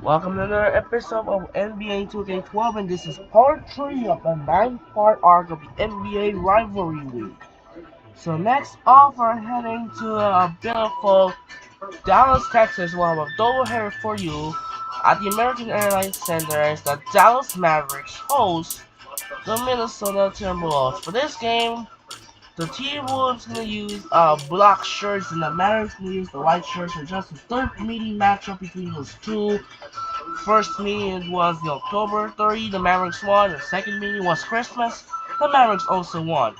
Welcome to another episode of NBA 2K12, and this is part 3 of the 9th-part arc of the NBA Rivalry Week. So next off, we're heading to a beautiful Dallas, Texas. We'll have a doubleheader for you at the American Airlines Center as the Dallas Mavericks host the Minnesota Timberwolves. For this game, the T-Wolves gonna use black shirts and the Mavericks gonna use the white shirts. It's just the third meeting matchup between those two. First meeting was the October 30, the Mavericks won. The second meeting was Christmas, the Mavericks also won.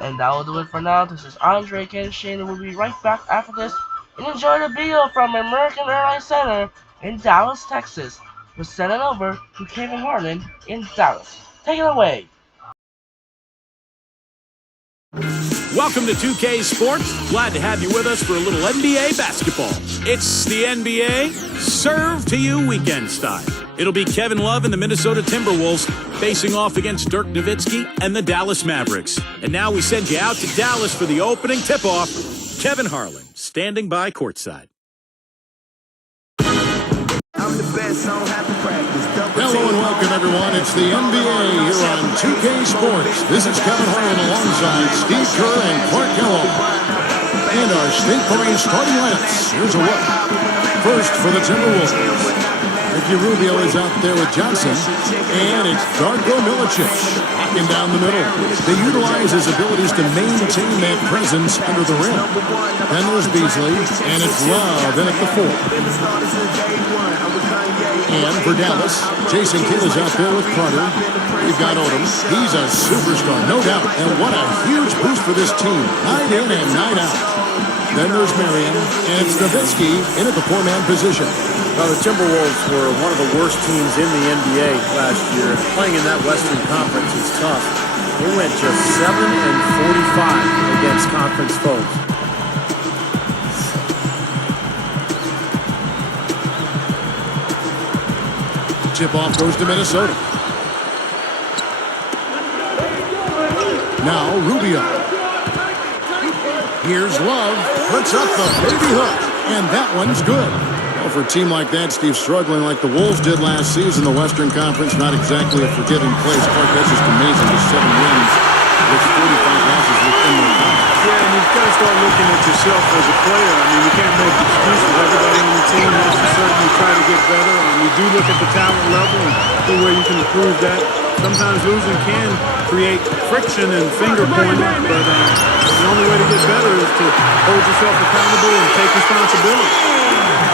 And that will do it for now. This is Andre Kenshin, and we'll be right back after this. And enjoy the video from American Airlines Center in Dallas, Texas. We'll send it over to Kevin Harlan in Dallas. Take it away. Welcome to 2K Sports. Glad to have you with us for a little NBA basketball. It's the NBA served to you weekend style. It'll be Kevin Love and the Minnesota Timberwolves facing off against Dirk Nowitzki and the Dallas Mavericks. And now we send you out to Dallas for the opening tip-off. Kevin Harlan standing by courtside. I'm the best, I don't have to practice. Hello and welcome, everyone. It's the NBA here on 2K Sports. This is Kevin Harlan alongside Steve Kerr and Clark Kellogg. And our State Farm starting lineups. Here's a look. First for the Timberwolves. Ricky Rubio is out there with Johnson. And it's Darko Milicic walking down the middle. They utilize his abilities to maintain that presence under the rim. Then there's Beasley. And it's Love in at the 4. And for Dallas, Jason Kidd is out there with Carter. We've got Odom. He's a superstar, no doubt. And what a huge boost for this team. Night in and night out. Then there's Marion, and it's Nowitzki in at the 4-man position. Well, the Timberwolves were one of the worst teams in the NBA last year. Playing in that Western Conference is tough. They went just 7-45 against conference foes. Tip-off goes to Minnesota. Now Rubio. Here's Love. Puts up the baby hook. And that one's good. Well, for a team like that, Steve, struggling like the Wolves did last season, the Western Conference, not exactly a forgiving place. Clark, that's just amazing. Just 7 wins with 45 losses within their conference. Yeah, and you've got to start looking at yourself as a player. I mean, you can't make excuses. Everybody on the team has to certainly try to get better. And you do look at the talent level and see where you can improve that. Sometimes losing can create friction and finger pointing, but the only way to get better is to hold yourself accountable and take responsibility.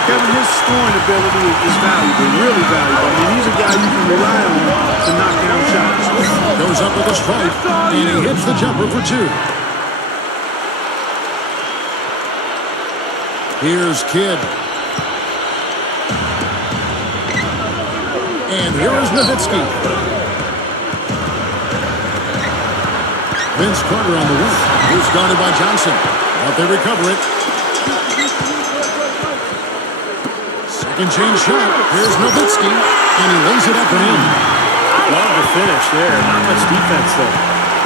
Kevin, his scoring ability is valuable, really valuable. I mean, he's a guy you can rely on to knock down shots. Goes up with a strike, and he hits the jumper for 2. Here's Kidd. And here is Nowitzki. Vince Carter on the wing. He's guarded by Johnson. But they recover it. Second change shot. Here's Nowitzki. And he lays it up and in. Love the finish there. Not much defense, though.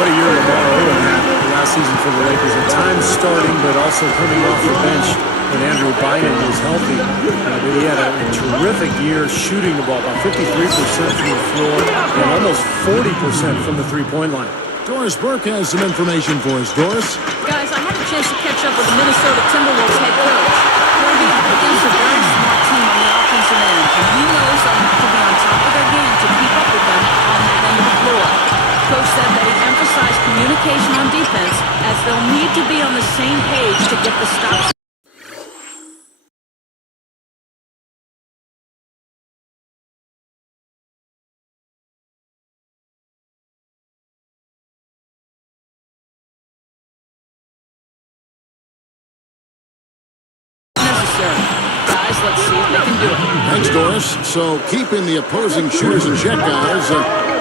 What a year Lamar Odom had last season for the Lakers. At times starting, but also coming off the bench when Andrew Bynum was healthy. He had a terrific year shooting the ball, about 53% from the floor and almost 40% from the three-point line. Doris Burke has some information for us. Doris? Guys, I had a chance to catch up with the Minnesota Timberwolves head coach. They're up against a very smart team on the offensive end, and he knows they'll have to be on top of their game to keep up with them on that end of the floor. Coach said that he emphasized communication on defense, as they'll need to be on the same page to get the stops. Guys, let's see if they can do it. Thanks, Doris. So keeping the opposing shooters in check, guys.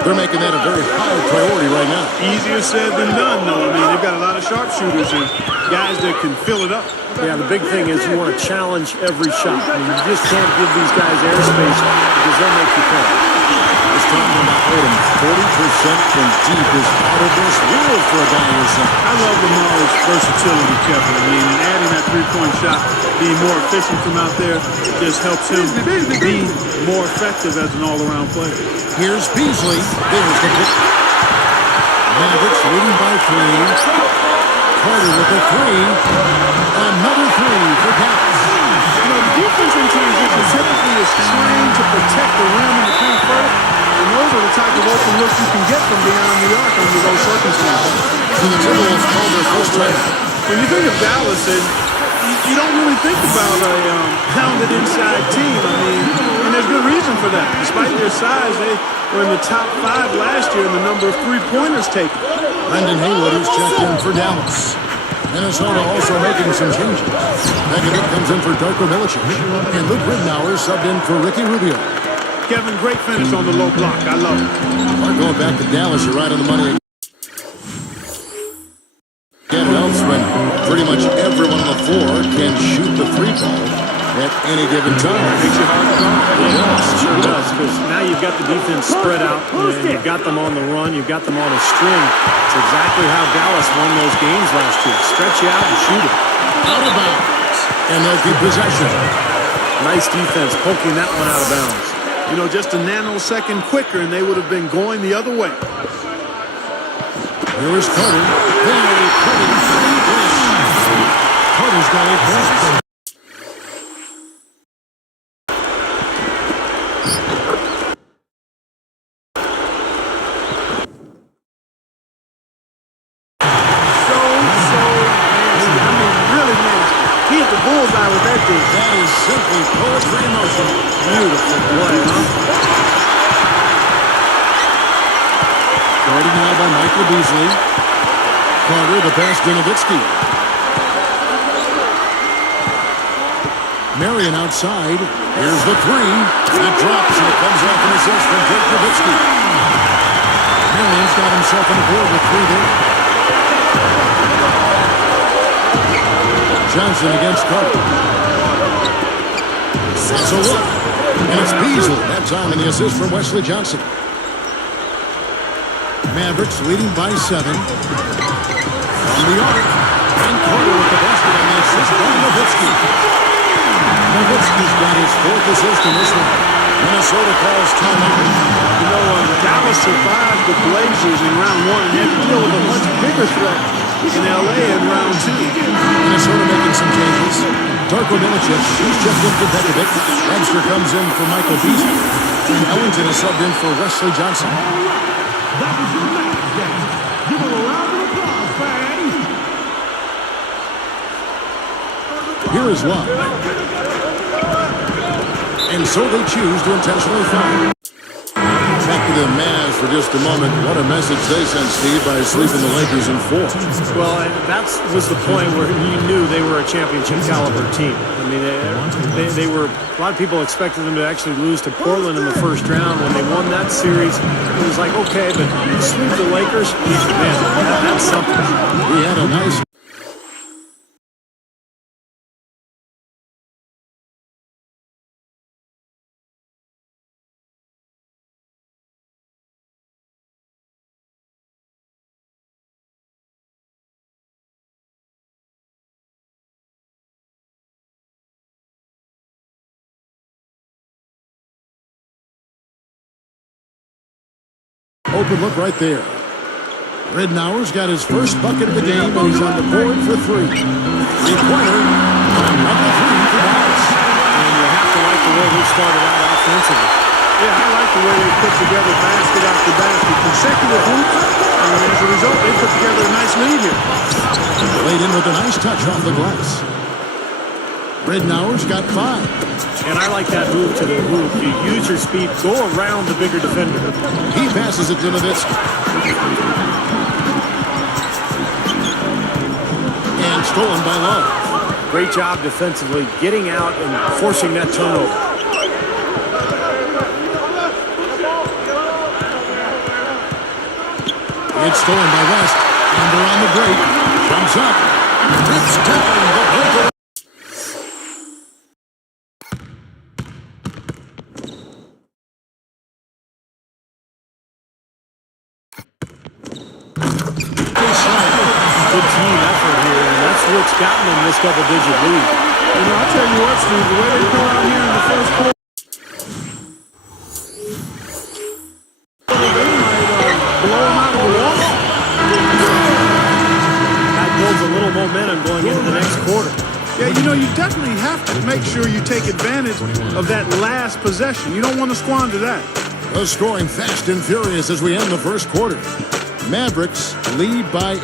They're making that a very high priority right now. Easier said than done, though. I mean, they've got a lot of sharpshooters and guys that can fill it up. Yeah, the big thing is you want to challenge every shot. I mean, you just can't give these guys airspace because they'll make you pay. Just talking about Odom, 40% from deep is out of this world for a guy like that. I love Lamar's versatility, Kevin. I mean, adding that three-point shot, being more efficient from out there, just helps him be more effective as an all-around player. Here's Beasley. There's the pick. Mavericks leading by 3. Carter with a 3. Another 3 for Dallas. You know, the defense in transition typically is trained to protect the rim and the paint first, and those are the type of open looks you can get from beyond the arc under those circumstances. So the Timberwolves called their first time. When you think of Dallas, and you don't really think about a pounded inside team. I mean, and there's good reason for that. Despite their size, they were in the top 5 last year in the number of three-pointers taken. Brendan Haywood is checked in for Dallas. Minnesota also making some changes. Beckett comes in for Darko Milicic. And Luke Ridnour subbed in for Ricky Rubio. Kevin, great finish on the low block. I love it. Mark going back to Dallas, you're right on the money. Again, else when pretty much everyone on the floor can shoot the three-ball at any given time. Makes you hard to guard. Yeah, it sure does, because now you've got the defense spread out, and you've got them on the run, you've got them on a string. It's exactly how Dallas won those games last year. Stretch you out and shoot it. Out of bounds. And they'll keep possession. Nice defense, poking that one out of bounds. You know, just a nanosecond quicker, and they would have been going the other way. Here is Carter. Carter's got 8 points. Bullseye with that dude. That is simply poetry in motion. Beautiful play, huh? Guarded now by Michael Beasley. Carter, the pass to Nowitzki. Marion outside. Here's the 3. It drops and it comes off an assist from Dirk Nowitzki. Marion's got himself on the board with 3 there. Johnson against Carter. It's a look. And it's Beasley. That time in the assist from Wesley Johnson. Mavericks leading by 7. From the arc. And Carter with the basket on the assist by Nowitzki. Nowitzki's got his 4th assist in this one. Minnesota calls timeout. You know, Dallas survived the Blazers in round 1 and had to deal with a much bigger threat in L.A. in round 2. Minnesota making some changes. Darko Milicic, he's checked in for Bekovic. Webster comes in for Michael Beasley. And Ellington is subbed in for Wesley Johnson. That was your Mavericks game. Give them a round of applause, fans. Here is Love. And so they choose to intentionally foul. Back to the Mavs for just a moment. What a message they sent, Steve, by sweeping the Lakers in 4. Well, that was the point where you knew they were a championship caliber team. I mean, they were, a lot of people expected them to actually lose to Portland in the first round. When they won that series, it was like, okay, but you sweep the Lakers, man, that's something. He had a nice... Open look right there. Ridnour's got his first bucket of the game, and he's on the board for 3. Three-pointer, another 3 for Dallas. And you have to like the way they started out offensively. Yeah, I like the way they put together basket after basket, consecutive hoops, and as a result, they put together a nice lead here. Laid in with a nice touch off the glass. Ridnour's got 5. And I like that move to the hoop. You use your speed, go around the bigger defender. He passes it to Nowitzki. And stolen by Love. Great job defensively, getting out and forcing that turnover. It's stolen by West. Under on the break. Jumps up. It's down. The breaker. Good team effort here, and that's what's gotten them this double-digit lead. You know, I'll tell you what, Steve, the way they come out here in the first quarter, they might blow them out of the water. That builds a little momentum going into the next quarter. Yeah, you know, you definitely have to make sure you take advantage of that last possession. You don't want to squander that. The scoring fast and furious as we end the first quarter. Mavericks lead by 8.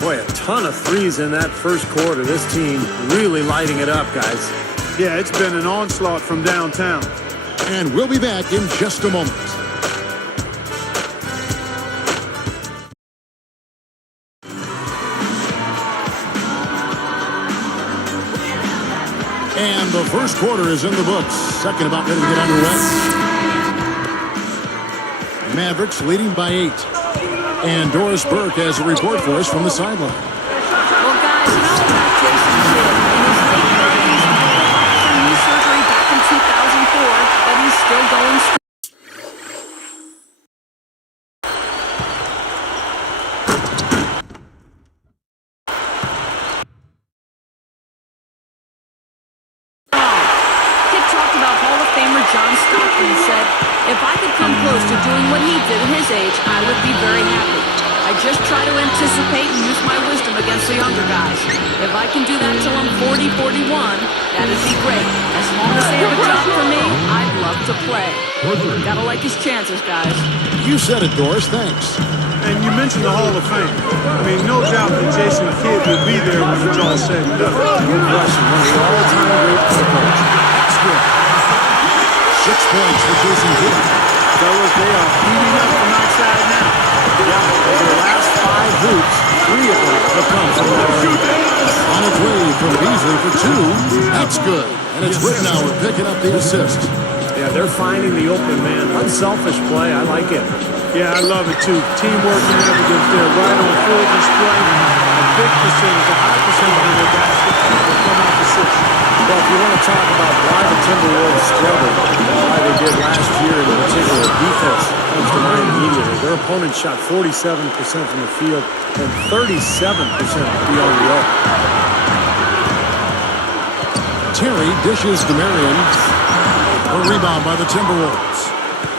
Boy, a ton of threes in that first quarter. This team really lighting it up, guys. Yeah, it's been an onslaught from downtown. And we'll be back in just a moment. And the first quarter is in the books. Second about ready to get underway. Mavericks leading by 8. And Doris Burke has a report for us from the sideline. Well, guys, you know about Jason Kidd in his late 30s, had knee surgery back in 2004, but he's still going strong. Kidd talked about Hall of Famer John Stockton and said, "If I could come close to doing what he did at his age, I would be very happy. I just try to anticipate and use my wisdom against the younger guys. If I can do that till I'm 40, 41, that'd be great. As long as they have a job for me, I'd love to play." Gotta like his chances, guys. You said it, Doris. Thanks. And you mentioned the Hall of Fame. I mean, no doubt that Jason Kidd will be there when it's all said and done. No question. One of the all-time great coach. That's good. 6 points for Jason Kidd. Fellas, they are heating up from outside now. Yeah, over the last 5 hoops, 3 of them have come from that shoot. On its way from Beasley for 2. That's good. And it's Rittenauer picking up the assist. Yeah, they're finding the open man. Unselfish play. I like it. Yeah, I love it too. Teamwork and evidence there, right on full display. A big percentage, a high percentage of their baskets will come off assists. Well, if you want to talk about why the Timberwolves struggled, why they did last year in particular, defense comes to mind immediately. Their opponent shot 47% from the field and 37% beyond the arc. Terry dishes to Marion. A rebound by the Timberwolves.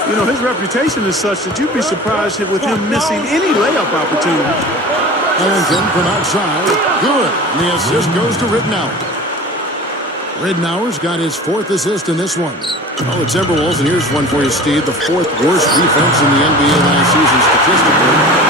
You know, his reputation is such that you'd be surprised with him missing any layup opportunity. Ellington from outside. Good. And the assist goes to Rittenauer. Rittenauer's got his 4th assist in this one. Oh, the Timberwolves, and here's one for you, Steve. The 4th worst defense in the NBA last season statistically.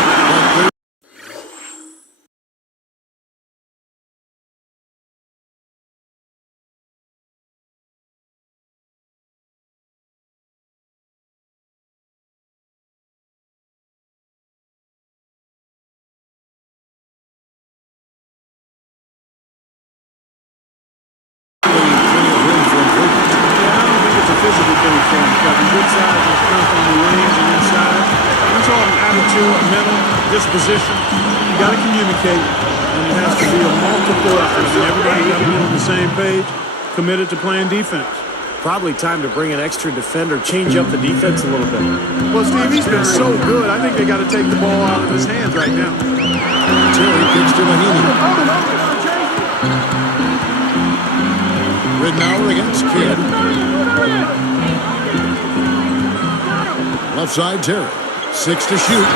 Physical thing for him, Kevin. Good size and strength on the wings and inside. It's all attitude, mental, disposition. You got to communicate, and it has to be a multiple effort. And everybody got to be on the same page, committed to playing defense. Probably time to bring an extra defender, change up the defense a little bit. Well, Steve, he's been so good. I think they got to take the ball out of his hands right now. Terry kicks to Mahinmi. Rittenauer against Kidd. Left side, Terry. 6 to shoot.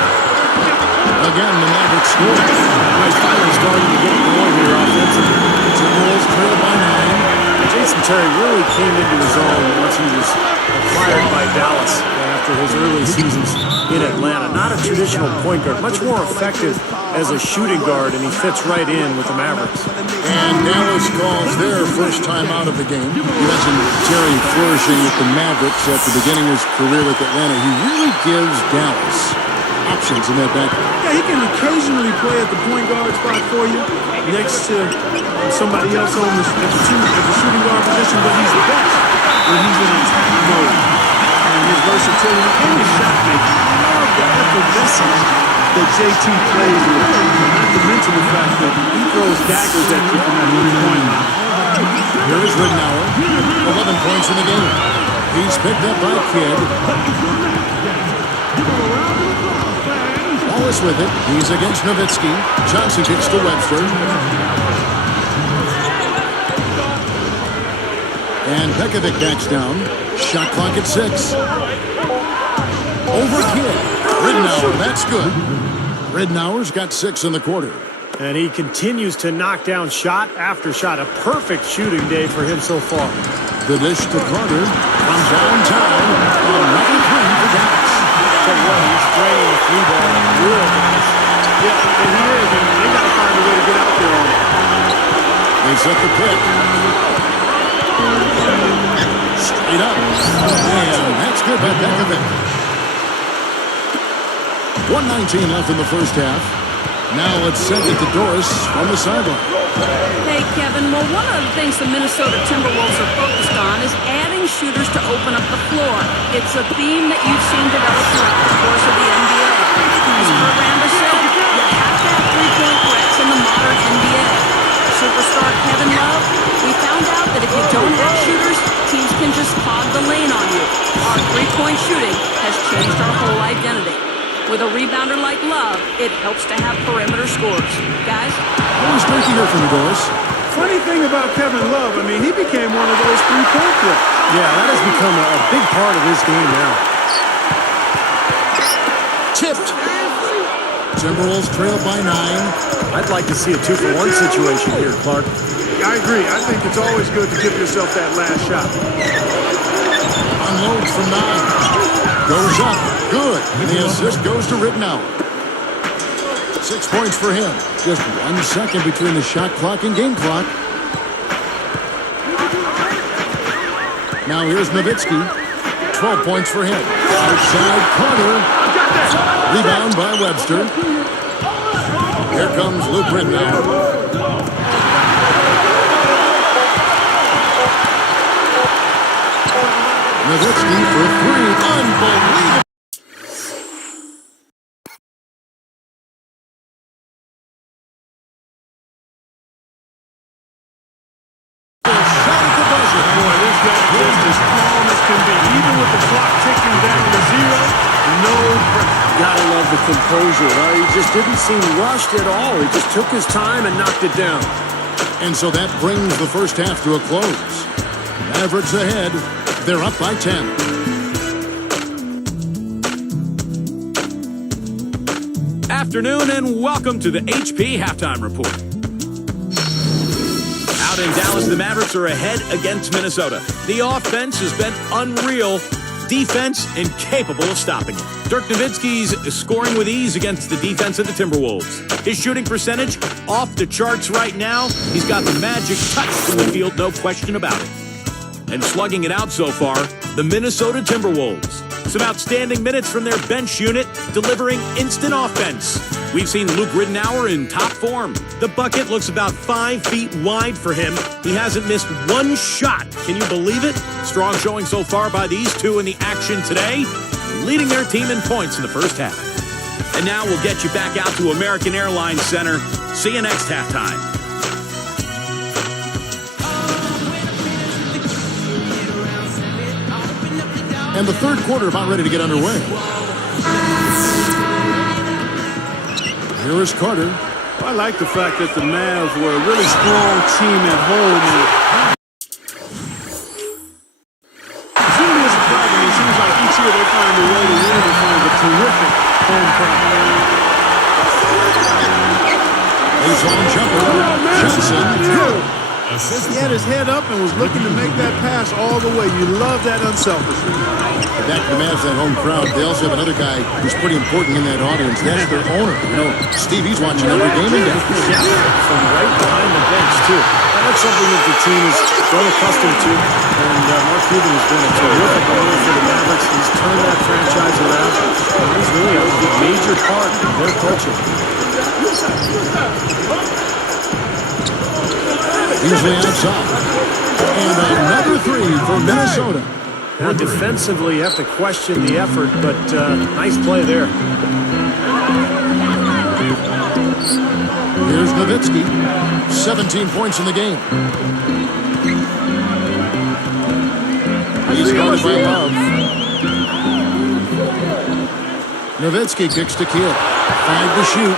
Again, the Mavericks score. Nice finally starting to get going here offensively. Timberwolves trail by 9. Jason Terry really came into his own once he was acquired by Dallas after his early seasons in Atlanta. Not a traditional point guard, much more effective as a shooting guard, and he fits right in with the Mavericks. And Dallas calls their first time out of the game. You mentioned Terry flourishing with the Mavericks at the beginning of his career with Atlanta. He really gives Dallas options in that backcourt. Yeah, he can occasionally play at the point guard spot for you next to somebody else on the shooting guard position, but he's the best when he's in attack mode. And his versatility and his shot making. I love the effort finesse that JT plays with. Not to mention the fact that he throws daggers at you from that three-point line. Here is Rittenauer, 11 points in the game. He's picked up by Kidd. Wallace with it. He's against Nowitzki. Johnson kicks to Webster. And Pekovic backs down. Shot clock at 6. Over Kidd. Rittenauer, that's good. Rittenauer's got 6 in the quarter. And he continues to knock down shot after shot. A perfect shooting day for him so far. The dish to Carter from downtown. Another 3 for Dallas. He's spraying the three ball real nice. Yeah, and he is. And they got to find a way to get out there on it. They set the pick. Straight up. And that's good by Pekovic. 1:19 left in the first half. Now let's send it to Doris on the sideline. Hey, Kevin, well, one of the things the Minnesota Timberwolves are focused on is adding shooters to open up the floor. It's a theme that you've seen develop throughout the course of the NBA. As Miranda said, you have to have three-point threats in the modern NBA. Superstar Kevin Love, we found out that if you don't have shooters, teams can just hog the lane on you. Our three-point shooting has changed our whole identity. With a rebounder like Love, it helps to have perimeter scores. Guys? Always great to hear from you, Doris. Funny thing about Kevin Love, I mean, he became one of those three-point threats. Yeah, that has become a big part of his game now. Tipped. Timberwolves trail by 9. I'd like to see a 2-for-1 situation here, Clark. I agree. I think it's always good to give yourself that last shot. Unloads from 9. Goes up. Good. And the assist goes to Rittenauer. 6 points for him. Just 1 second between the shot clock and game clock. Now here's Nowitzki. 12 points for him. Outside Carter. Rebound by Webster. Here comes Luke Rittenauer. Nowitzki for 3. Unbelievable. Shot at the buzzer. Boy, this guy is as calm as can be. Even with the clock ticking down to 0, no pressure. Gotta love the composure. He just didn't seem rushed at all. He just took his time and knocked it down. And so that brings the first half to a close. Mavericks ahead. They're up by 10. Afternoon and welcome to the HP Halftime Report. Out in Dallas, the Mavericks are ahead against Minnesota. The offense has been unreal. Defense incapable of stopping it. Dirk Nowitzki's scoring with ease against the defense of the Timberwolves. His shooting percentage off the charts right now. He's got the magic touch from the field, no question about it. And slugging it out so far, the Minnesota Timberwolves. Some outstanding minutes from their bench unit, delivering instant offense. We've seen Luke Rittenauer in top form. The bucket looks about 5 feet wide for him. He hasn't missed one shot. Can you believe it? Strong showing so far by these two in the action today, leading their team in points in the first half. And now we'll get you back out to American Airlines Center. See you next halftime. And the third quarter about ready to get underway. Here is Carter. I like the fact that the Mavs were a really strong team at home. It's really surprising. It seems like each year they find a way to win and find a terrific home crowd. Baseline jumper. Johnson. He had his head up and was looking to make that pass all the way. You love that unselfishness. Back to the Mavs, that home crowd. They also have another guy who's pretty important in that audience. That's their owner. You know, Stevie's watching every game in Dallas. Yeah, from right behind the bench, too. That's something that the team is well accustomed to. And Mark Cuban has been a terrific owner for the Mavericks. He's turned that franchise around. And he's really a major part of their culture. Usually outside. And another 3 for Minnesota. Now defensively, you have to question the effort, but nice play there. Here's Nowitzki. 17 points in the game. He's guarded by Love. Nowitzki kicks to Kidd. 5 to shoot.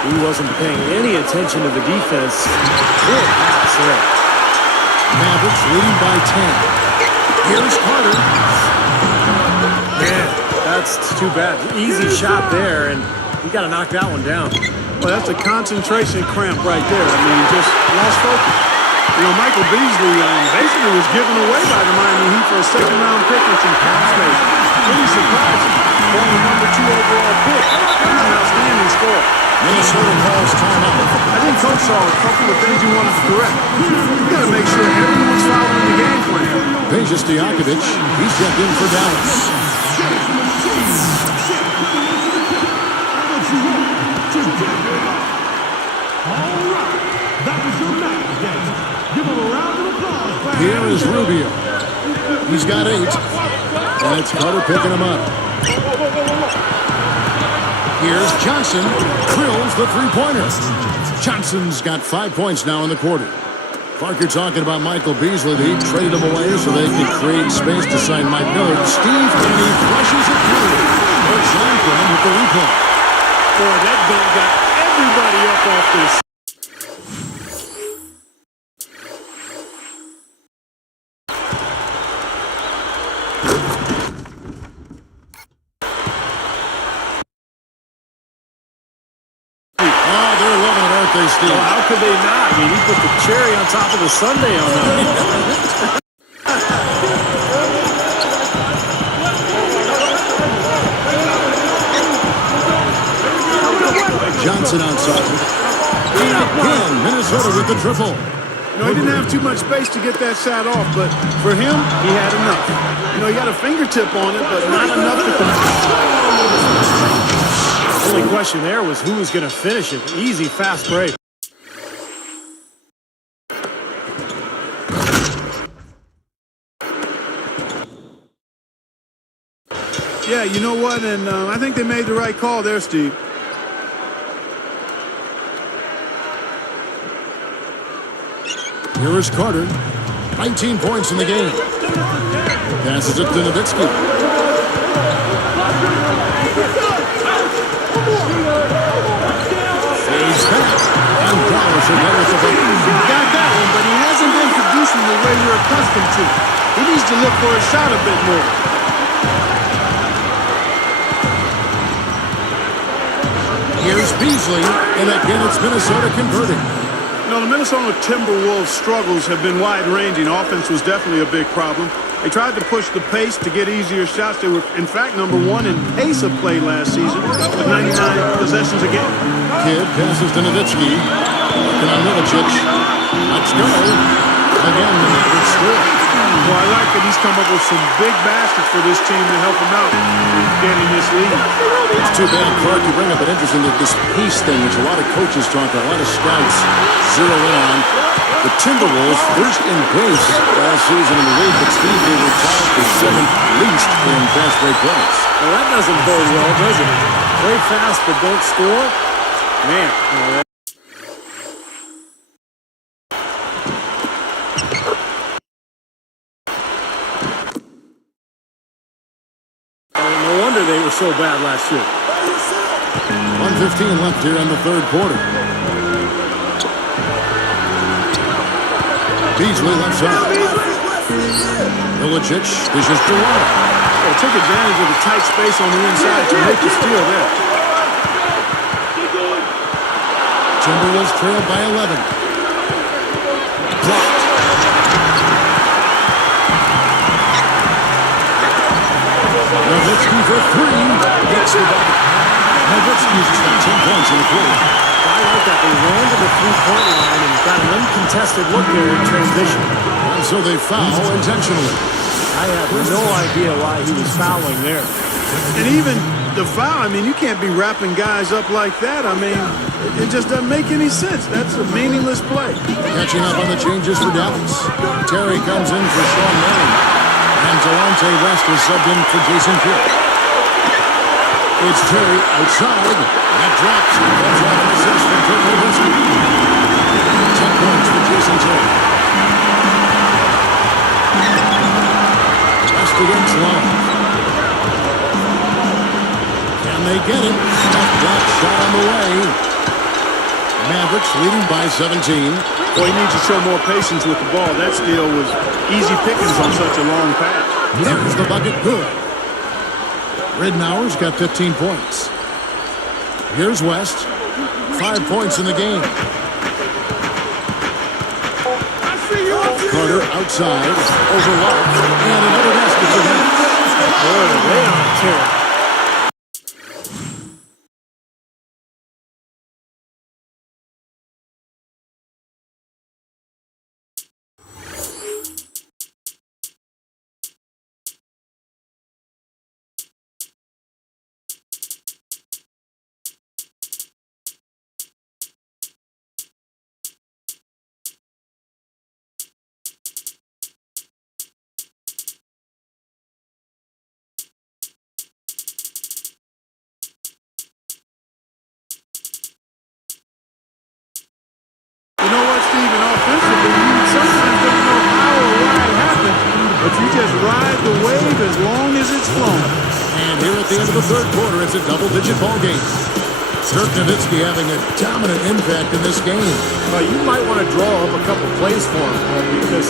He wasn't paying any attention to the defense. Good pass there. Mavericks leading by 10. Here's Carter. Man, that's too bad. Easy shot there, and you got to knock that one down. Well, that's a concentration cramp right there. I mean, just lost focus. You know, Michael Beasley basically was given away by the Miami Heat for a second-round pick and some cap space. Pretty surprising. For the number 2 overall pick. He's an outstanding scorer. Minnesota calls timeout. I think Coach saw a couple of things he wanted to correct. You got to make sure everyone's following the game plan. Peja Stojakovic, he's checked in for Dallas. All right, that was your match, guys. Give him a round of applause. Here is Rubio. He's got 8. And it's Carter picking him up. Here's Johnson. Drills the three-pointer. Johnson's got 5 points now in the quarter. Clark, you're talking about Michael Beasley. He traded him away so they could create space to sign Mike Miller. Steve, and he flushes it through. There's Zonquin with the replay. Boy, that dunk got everybody up off this. Steve. Well, how could they not? I mean, he put the cherry on top of the sundae on that. Johnson outside. And again, Minnesota with the triple. You know, he didn't have too much space to get that shot off, but for him, he had enough. You know, he got a fingertip on it, but not enough to complete. The only question there was who was going to finish it. Easy, fast break. Yeah, you know what? And I think they made the right call there, Steve. Here is Carter. 19 points in the game. Passes it to Nowitzki. Fades back. And Dallas again with the ball. He got that one, but he hasn't been producing the way you're accustomed to. He needs to look for a shot a bit more. Here's Beasley, and again it's Minnesota converting. You know, the Minnesota Timberwolves' struggles have been wide-ranging. Offense was definitely a big problem. They tried to push the pace to get easier shots. They were, in fact, number 1 in pace of play last season with 99 possessions a game. Kidd passes to Nowitzki. Looking on Milicic. Let's go. Again, the Mavericks score. Well, I like that he's come up with some big baskets for this team to help him out in getting this lead. It's too bad, Clark. You bring up an interesting this pace thing, which a lot of coaches talk about, a lot of scouts zero in on. The Timberwolves first in pace last season in the league, but Steve, they were tied for 7th least in fast break plays. Well, that doesn't bode well, does it? Play fast but don't score? Man, no wonder they were so bad last year. 1:15 left here in the third quarter. Beasley left side. Milicic dishes to Water. Well, took advantage of the tight space on the inside to make the steal there. Timberwolves trailed by 11. Blocked. Nowitzki for 3. Gets the ball. Nowitzki's got 10 points in the quarter. I like that. They ran to the three-point line and got an uncontested look there in transition. And so they foul intentionally. I have no idea why he was fouling there. And even the foul, I mean, you can't be wrapping guys up like that. I mean, it just doesn't make any sense. That's a meaningless play. Catching up on the changes for Dallas. Terry comes in for Sean Manning. And Delonte West is subbed in for Jason Kidd. It's Terry outside. That drops. That's off an assist from Turner Whiskey. 10 points for Jason Terry. West against Long. Can they get it? That block shot on the way. Mavericks leading by 17. Well, he needs to show more patience with the ball. That steal was easy pickings on such a long pass. There's the bucket. Good. Ridnour's got 15 points. Here's West. 5 points in the game. Carter outside. Overlocked. And another basket for him. Boy, they are on tear. You know what, Steven? Offensively, you sometimes don't know how or why it happened, but you just ride the wave as long as it's flowing. And here at the end of the third quarter, it's a double-digit ball game. Dirk Nowitzki having a dominant impact in this game. You might want to draw up a couple plays for him, because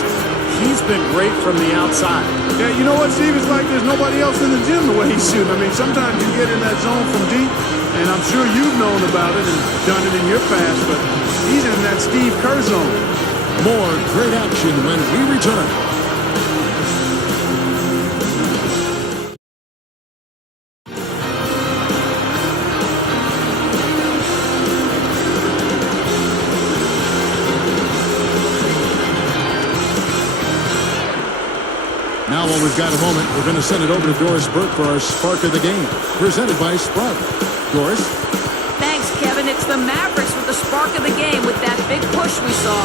he's been great from the outside. Yeah, you know what, Steve? It's like there's nobody else in the gym the way he's shooting. I mean, sometimes you get in that zone from deep, and I'm sure you've known about it and done it in your past, but he's in that Steve Kerr zone. More great action when we return. Now, while we've got a moment, we're going to send it over to Doris Burke for our Spark of the Game, presented by Sprott. Doris? Thanks, Kevin. It's the Mavericks with the spark of the game with that big push we saw.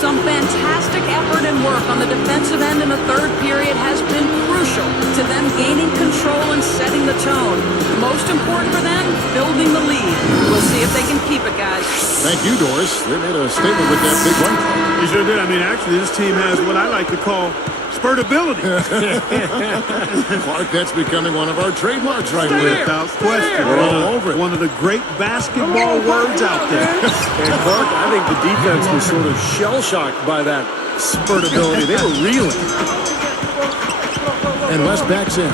Some fantastic effort and work on the defensive end in the third period has been crucial to them gaining control and setting the tone. Most important for them, building the lead. We'll see if they can keep it, guys. Thank you, Doris. They made a statement with that big run. He sure did. I mean, actually, this team has what I like to call spurtability. Clark, that's becoming one of our trademarks right here. Without question. We're all over it. One of the great basketball words out there. And Clark, I think the defense was sort of shell-shocked by that spurtability. They were reeling. And West backs in.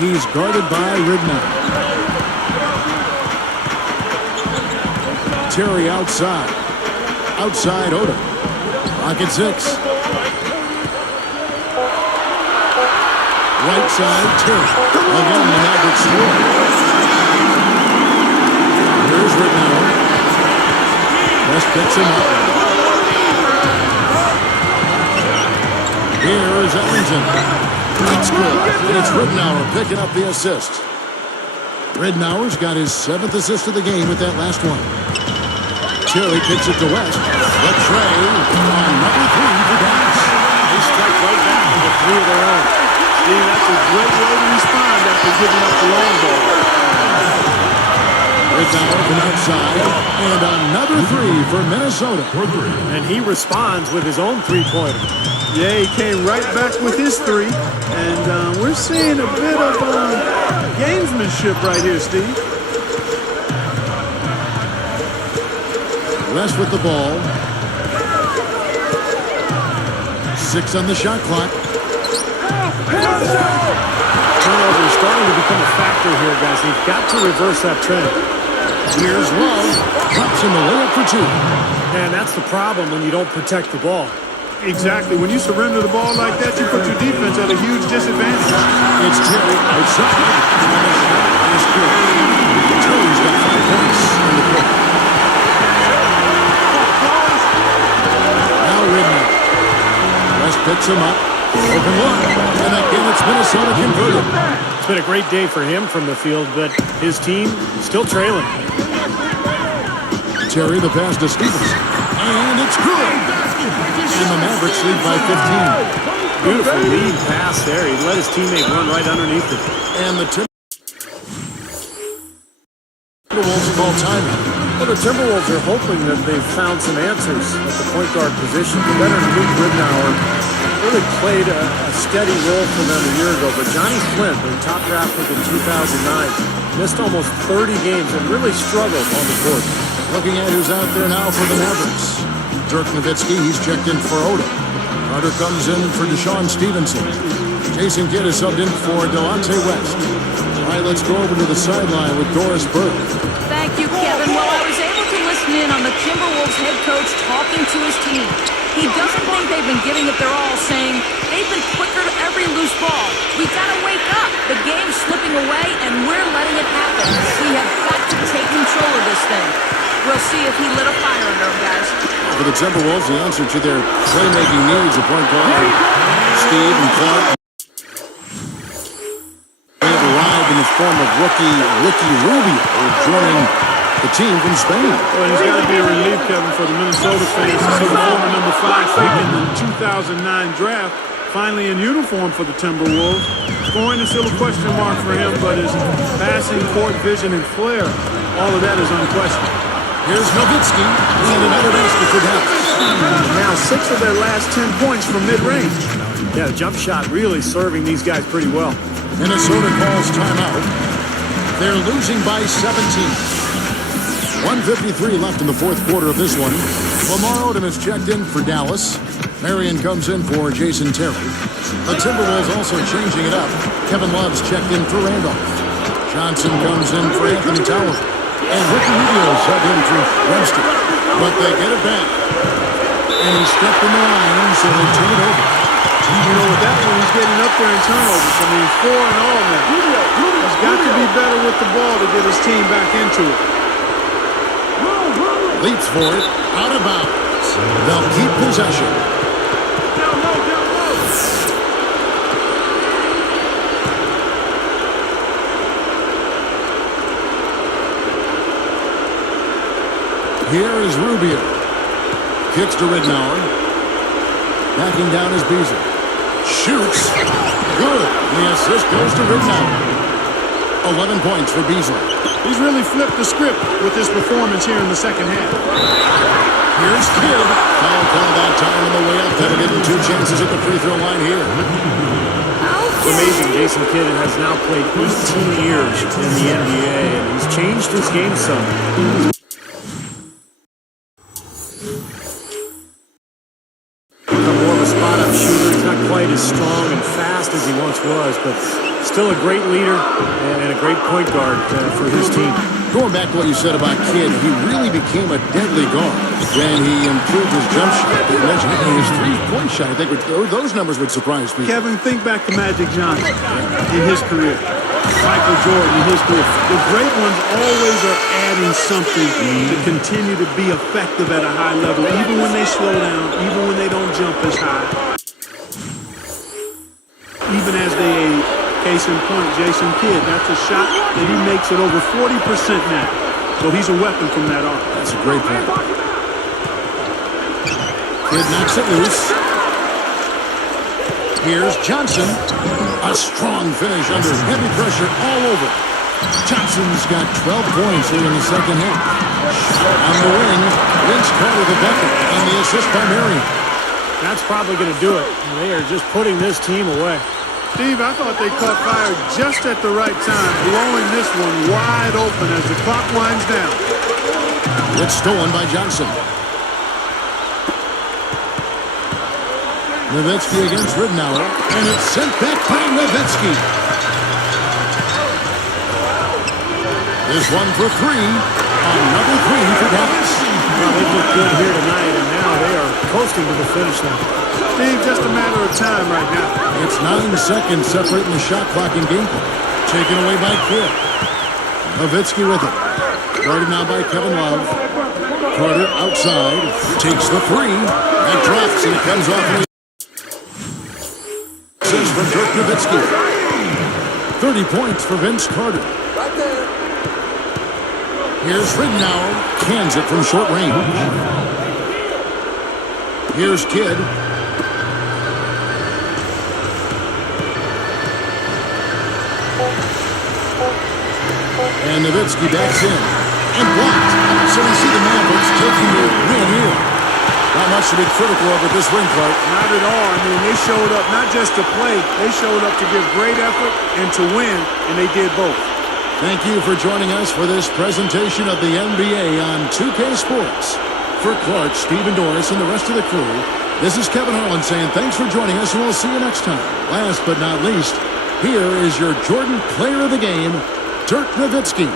He's guarded by Ridnour. Terry outside. Outside Odom. Rocket 6. Right side Terry. Again, the Mavericks score. Here's Ridnour. West picks him up. Here's Ellington. That's good. And it's Ridnour picking up the assist. Ridnour's got his 7th assist of the game with that last one. Terry kicks it to West. The tray on number 3 for Dallas. They strike right back with a 3 of their own. Steve, that's a great way to respond after giving up the long ball. Ridnour from outside. And another 3 for Minnesota. And he responds with his own three-pointer. Yeah, he came right back with his 3. And we're seeing a bit of gamesmanship right here, Steve. West with the ball. 6 on the shot clock. Turnover is starting to become a factor here, guys. They've got to reverse that trend. Here's Love. Drops in the layup for 2. And that's the problem when you don't protect the ball. Exactly. When you surrender the ball like that, you put your defense at a huge disadvantage. It's Terry outside. And the shot is good. Terry's got 5 points in the quarter. Now Ridnour. West picks him up. Open look. And again, it's Minnesota converted. It's been a great day for him from the field, but his team still trailing. Terry the pass to Stevens. And it's good. And the Mavericks lead by 15. Beautiful lead pass there. He let his teammate run right underneath it. And the Timberwolves call timeout. Well, the Timberwolves are hoping that they've found some answers at the point guard position. The veteran Luke Ridnour really played a steady role for them a year ago, but Johnny Flint, their top draft pick in 2009, missed almost 30 games and really struggled on the court. Looking at who's out there now for the Mavericks. Dirk Nowitzki, he's checked in for Oda. Carter comes in for Deshaun Stevenson. Jason Kidd is subbed in for Delonte West. All right, let's go over to the sideline with Doris Burke. Thank you, Kevin. Well, I was able to listen in on the Timberwolves head coach talking to his team. He doesn't think they've been giving it their all, saying they've been quicker to every loose ball. We got to wake up. The game's slipping away, and we're letting it happen. We have got to take control of this thing. We'll see if he lit a fire under them, guys. For the Timberwolves, the answer to their playmaking needs of point guard Steve and Clark. They have arrived in the form of rookie Ricky Rubio, joining the team from Spain. Well, he's got to be a relief, Kevin, for the Minnesota fans to see the former number 5 pick in the 2009 draft finally in uniform for the Timberwolves. Scoring is still a question mark for him, but his passing, court vision, and flair, all of that is unquestioned. Here's Nowitzki, and another basket for Dallas. Now 6 of their last 10 points from mid-range. Yeah, the jump shot really serving these guys pretty well. Minnesota calls timeout. They're losing by 17. 1:53 left in the fourth quarter of this one. Lamar Odom is checked in for Dallas. Marion comes in for Jason Terry. The Timberwolves also changing it up. Kevin Love's checked in for Randolph. Johnson comes in for Anthony Tower. And Ricky Rubio subbed in for Webster. But they get it back. And he stepped in the line, so they turn it over. You know, with that one, he's getting up there in turnovers. I mean, 4 and all now. He's got to be better with the ball to get his team back into it. Leaps for it, out of bounds. They'll keep possession. Here is Rubio. Kicks to Ridnour. Backing down is Beasley. Shoots. Good. The assist goes to Ridnour. 11 points for Beasley. He's really flipped the script with his performance here in the second half. Here's Kidd. Foul call that time on the way up. That'll give him 2 chances at the free throw line here. It's amazing. Jason Kidd has now played 18 years in the NBA, and he's changed his game some. More of a spot-up shooter. He's not quite as strong and fast as he once was, but still a great leader and a great point guard for his team. Going back to what you said about Kidd, he really became a deadly guard when he improved his jump shot. You mentioned his three-point shot. I think those numbers would surprise people. Kevin, think back to Magic Johnson in his career. Michael Jordan in his career. The great ones always are adding something to continue to be effective at a high level, even when they slow down, even when they don't jump as high. Even as they age. Case in point, Jason Kidd. That's a shot that he makes it over 40% now. So he's a weapon from that arc. That's a great point. Kidd knocks it loose. Here's Johnson. A strong finish under heavy pressure all over. Johnson's got 12 points here in the second half. On the wing, Vince Carter the bucket, and the assist by Marion. That's probably going to do it. They are just putting this team away. Steve, I thought they caught fire just at the right time, blowing this one wide open as the clock winds down. It's stolen by Johnson. Nowitzki against Ridnour, and it's sent back by Nowitzki. This one for 3. Another 3 for Dallas. Well, they look good here tonight, and now they are coasting to the finish line. Steve, just a matter of time right now. It's 9 seconds separating the shot clock and game clock. Taken away by Kidd. Nowitzki with it. Guarded now by Kevin Love. Carter outside. Takes the 3. That drops and it comes off. Says from Dirk Nowitzki. 30 points for Vince Carter. Here's Ridnour. Cans it from short range. Here's Kidd. And Nowitzki backs in. And blocked. So we see the Mavericks taking the win here. Not much to be critical of at this ring, Clark. Not at all. I mean, they showed up not just to play. They showed up to give great effort and to win, and they did both. Thank you for joining us for this presentation of the NBA on 2K Sports. For Clark, Stephen Doris, and the rest of the crew, this is Kevin Harlan saying thanks for joining us, and we'll see you next time. Last but not least, here is your Jordan Player of the Game, Dirk Nowitzki.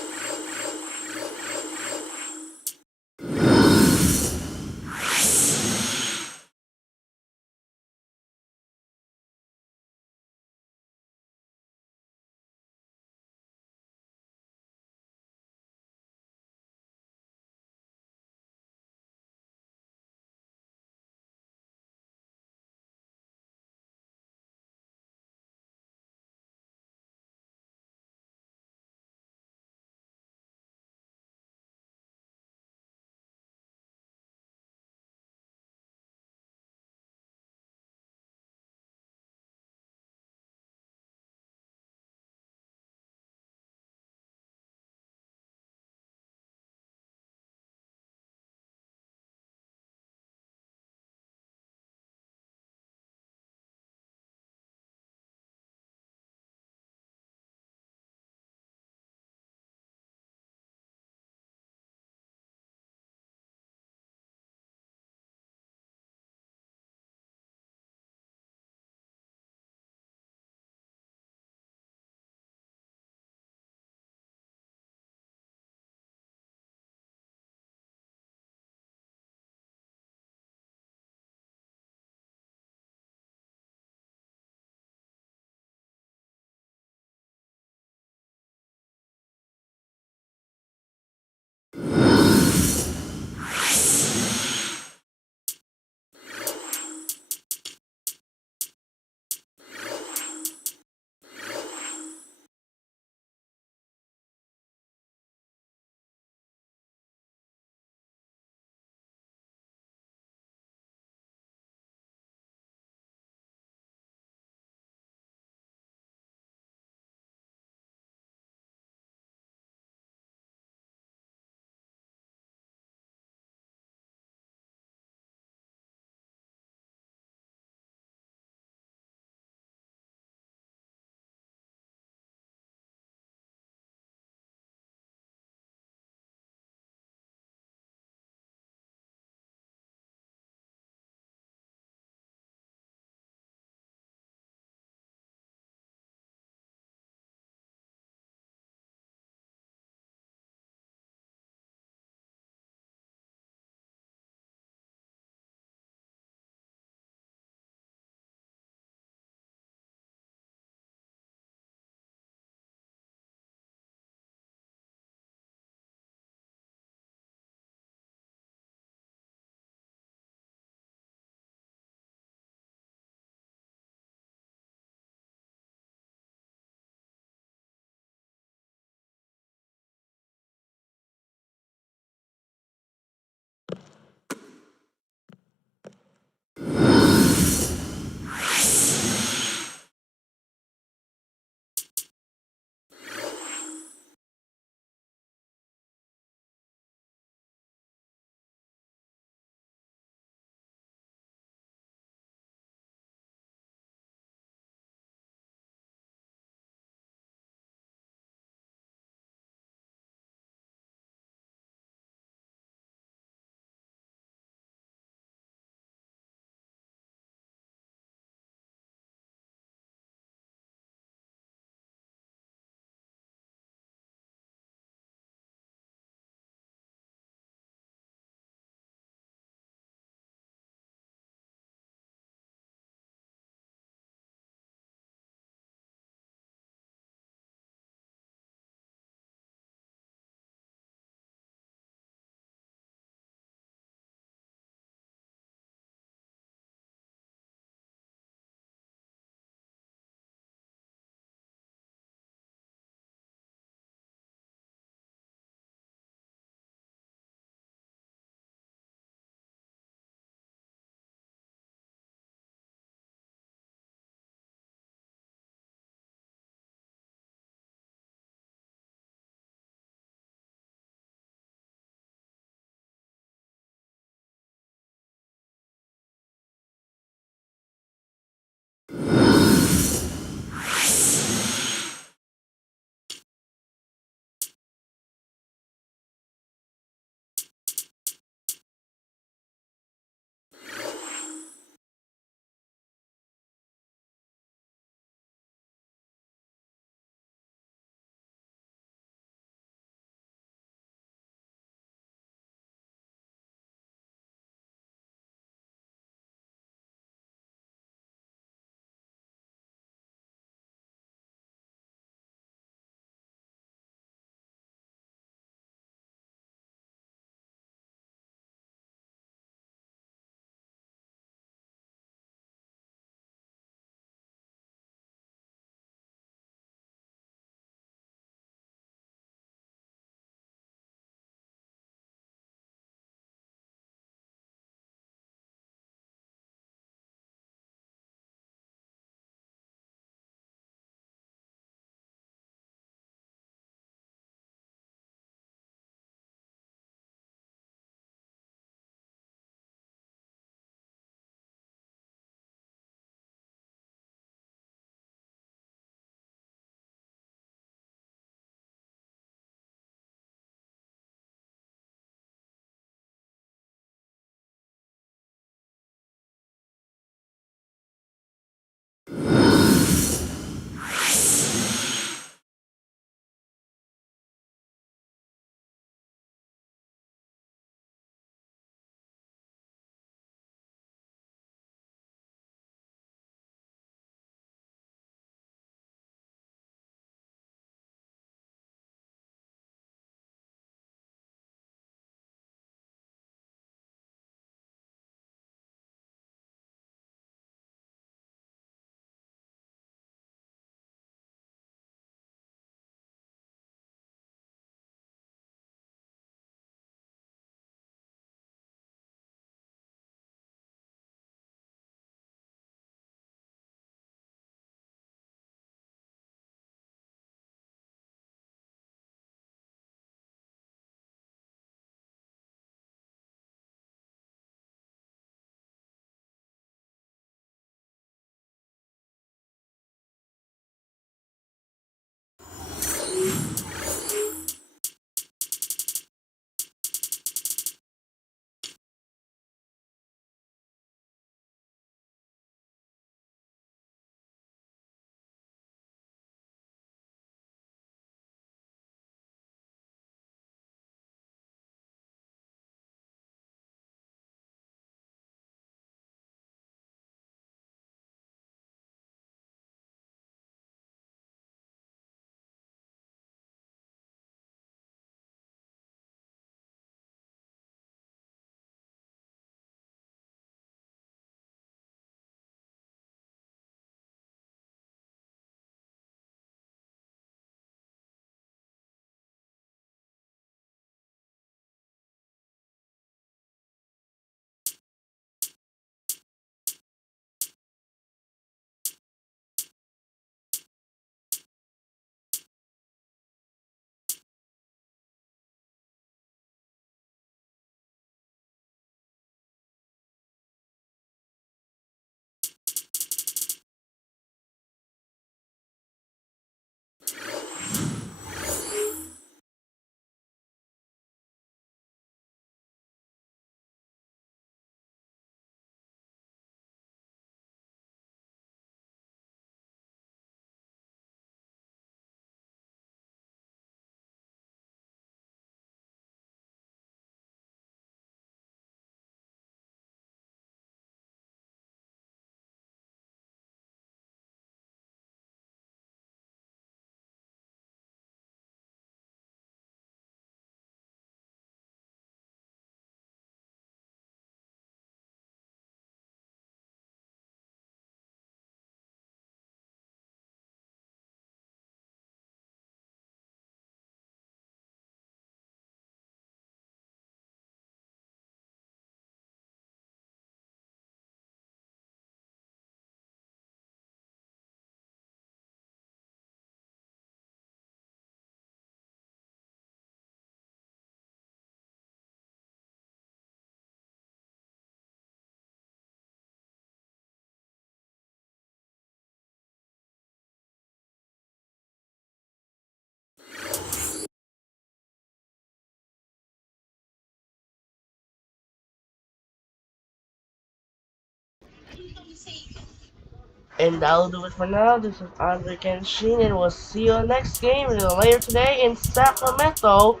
And that'll do it for now. This is Andre Kenshin, and we'll see you next game later today in Sacramento,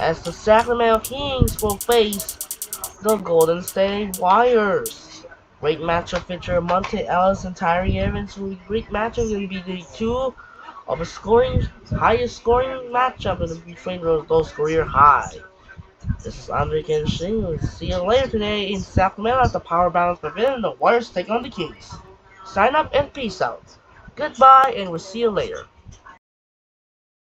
as the Sacramento Kings will face the Golden State Warriors. Great matchup feature Monte Ellis and Tyree Evans. Will be great matchup. Will be the two of a highest scoring matchup between those career high. This is Andre Kenshin. We'll see you later today in Sacramento at the Power Balance Pavilion. The Warriors take on the Kings. Sign up and peace out. Goodbye, and we'll see you later.